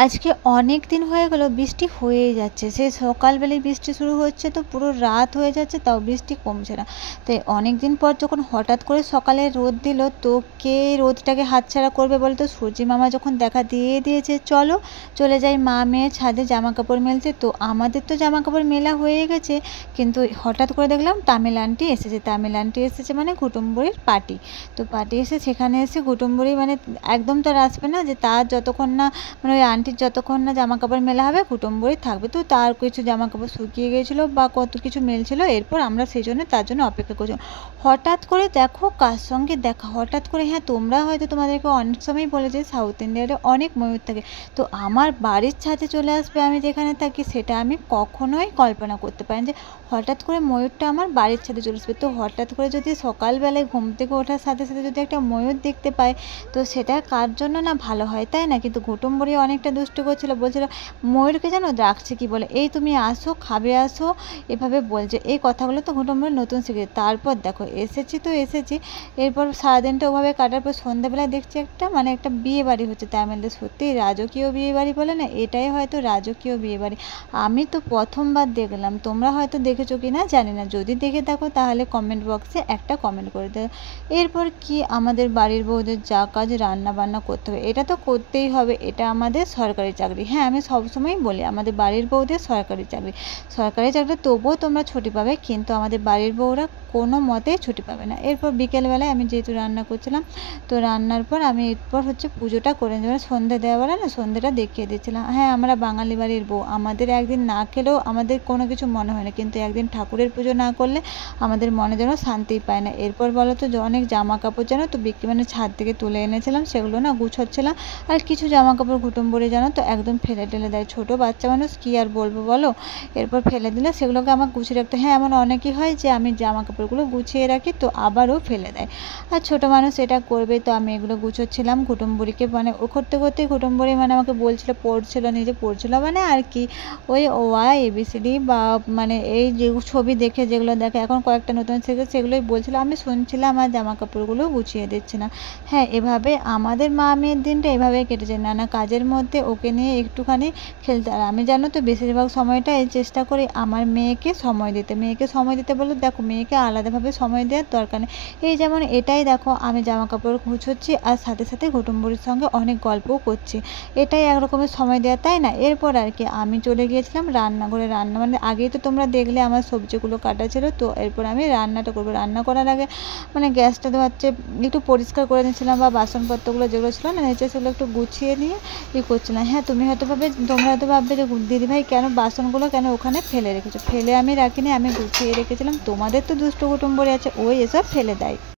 আজকে অনেক দিন হয়ে গেল বৃষ্টি হয়েই যাচ্ছে। সেই সকালবেলায় বৃষ্টি শুরু হচ্ছে তো পুরো রাত হয়ে যাচ্ছে তাও বৃষ্টি কমছে না। তাই অনেক দিন পর যখন হঠাৎ করে সকালে রোদ দিল তো কে রোদটাকে হাতছাড়া করবে বলো তো? সূর্যি মামা যখন দেখা দিয়ে দিয়েছে চলো চলে যাই মা মেয়ে ছাদে জামা কাপড় মেলতে। তো আমাদের তো জামা কাপড় মেলা হয়ে গেছে, কিন্তু হঠাৎ করে দেখলাম তামিল আন্টি এসেছে। তামিল আন্টি এসেছে মানে কুটুম্বুড়ির পার্টি। তো পার্টি এসে সেখানে এসে কুটুম্বুড়ি মানে একদম তো আর আসবে না যে তার যতক্ষণ না মানে ওই আন্টির যতক্ষণ না জামা কাপড় মেলা হবে কুটুম্বরই থাকবে। তো তার কিছু জামা কাপড় শুকিয়ে গিয়েছিলো বা কত কিছু মেলছিল, এরপর আমরা সেই জন্য তার জন্য অপেক্ষা করছিলাম। হঠাৎ করে দেখো কার সঙ্গে দেখা, হঠাৎ করে, হ্যাঁ তোমরা হয়তো তোমাদেরকে অনেক সময় বলেছে সাউথ ইন্ডিয়াতে অনেক ময়ূর থাকে, তো আমার বাড়ির ছাদে চলে আসবে আমি যেখানে থাকি সেটা আমি কখনোই কল্পনা করতে পারিনি যে হঠাৎ করে ময়ূরটা আমার বাড়ির ছাদে চলে আসবে। তো হঠাৎ করে যদি সকালবেলায় ঘুম থেকে ওঠার সাথে সাথে যদি একটা ময়ূর দেখতে পাই তো সেটা কার জন্য না ভালো হয়, তাই না? কিন্তু কুটুম্বরী অনেকটা দুষ্টু করছিল, বলছিল ময়ূরকে জানো ডাকছে কি বলে, এই তুমি আসো খাবে আসো, এভাবে বলছে। এই কথাগুলো তো কুটুম্বরী নতুন শিখেছে। তারপর দেখো এসেছি তো এসেছি, এরপর সারাদিনটা ওভাবে কাটার পর সন্ধ্যাবেলায় দেখছি একটা মানে একটা বিয়ে বাড়ি হচ্ছে তামিলদের। সত্যি রাজকীয় বিয়ে বাড়ি বলে না, এটাই হয়তো রাজকীয় বিয়ে বাড়ি। আমি তো প্রথমবার দেখলাম, তোমরা হয়তো দেখেছো কি না জানি না, যদি দেখে থাকো তাহলে কমেন্ট বক্সে একটা কমেন্ট করে দেবে। এরপর কি আমাদের বাড়ির বউদের যা কাজ রান্না বান্না করতে হবে, এটা তো করতেই হবে, এটা আমাদের সরকারি চাকরি। হ্যাঁ আমি সবসময়ই বলি আমাদের বাড়ির বউদের সরকারি চাকরি, সরকারি চাকরি তবুও তোমরা ছুটি পাবে, কিন্তু আমাদের বাড়ির বউরা কোনো মতেই ছুটি পাবে না। এরপর বিকেলবেলায় আমি যেহেতু রান্না করছিলাম, তো রান্নার পর আমি এরপর হচ্ছে পুজোটা করে মানে সন্ধ্যে দেওয়া বলে না, সন্ধ্যেটা দেখিয়ে দিচ্ছিলাম। হ্যাঁ আমরা বাঙালি বাড়ির বউ, আমাদের একদিন না খেলেও আমাদের কোনো কিছু মনে হয় না, কিন্তু একদিন ঠাকুরের পুজো না করলে আমাদের মনে যেন শান্তি পায় না। এরপর বলো তো অনেক জামা কাপড় জানো তো বিক্রি মানে ছাদ থেকে তুলে এনেছিলাম, সেগুলো না গুছোচ্ছিলাম। আর কিছু জামা কাপড় কুটুম্বরে জানো তো একদম ফেলে টেলে দেয়, ছোটো বাচ্চা মানুষ কী আর বলবো বলো। এরপর ফেলে দিলে সেগুলোকে আমার গুছিয়ে রাখতে, হ্যাঁ এমন অনেকই হয় যে আমি জামা কাপড়গুলো গুছিয়ে রাখি তো আবারও ফেলে দেয়। আর ছোটো মানুষ এটা করবে, তো আমি এগুলো গুছোচ্ছিলাম কুটুম্বুরিকে মানে ও করতে করতেই কুটুম্বুরি মানে আমাকে বলছিল, পড়ছিল নিজে পড়ছিল মানে আর কি ওই ও আ এবিসিডি বা মানে এই যে ছবি দেখে যেগুলো দেখে এখন কয়েকটা নতুন শিখে সেগুলোই বলছিল, আমি শুনছিলাম আর জামা কাপড়গুলো গুছিয়ে দিচ্ছিলাম। হ্যাঁ এভাবে আমাদের মা মেয়ের দিনটা এভাবেই কেটেছে, নানা কাজের মধ্যে ওকে নিয়ে একটুখানি খেলতে। আর আমি জানো তো বেশিরভাগ সময়টা এই চেষ্টা করি আমার মেয়েকে সময় দিতে, মেয়েকে সময় দিতে বলে দেখো মেয়েকে আলাদাভাবে সময় দেওয়ার দরকার নেই। এই যেমন এটাই দেখো আমি জামা কাপড় গুছোচ্ছি আর সাথে সাথে কুটুম্বরির সঙ্গে অনেক গল্পও করছি, এটাই একরকমের সময় দেওয়া, তাই না? এরপর আর কি আমি চলে গিয়েছিলাম রান্নাঘরে, রান্না মানে আগেই তো তোমরা দেখলে আমার সবজিগুলো কাটা ছিল, তো এরপর আমি রান্নাটা করবো। রান্না করার আগে মানে গ্যাসটা তো হচ্ছে একটু পরিষ্কার করে নিচ্ছিলাম বা বাসনপত্রগুলো যেগুলো ছিল না নিচে সেগুলো একটু গুছিয়ে নিয়ে করছিলাম। হ্যাঁ তোমরা হয়তো ভাববে যে দিদিভাই কেন বাসনগুলো কেন ওখানে ফেলে রেখেছো, ফেলে আমি রাখিনি, আমি গুছিয়ে রেখেছিলাম। তোমাদের তো দুষ্ট কুটুম্বরে আছে ওই এসব ফেলে দেয়।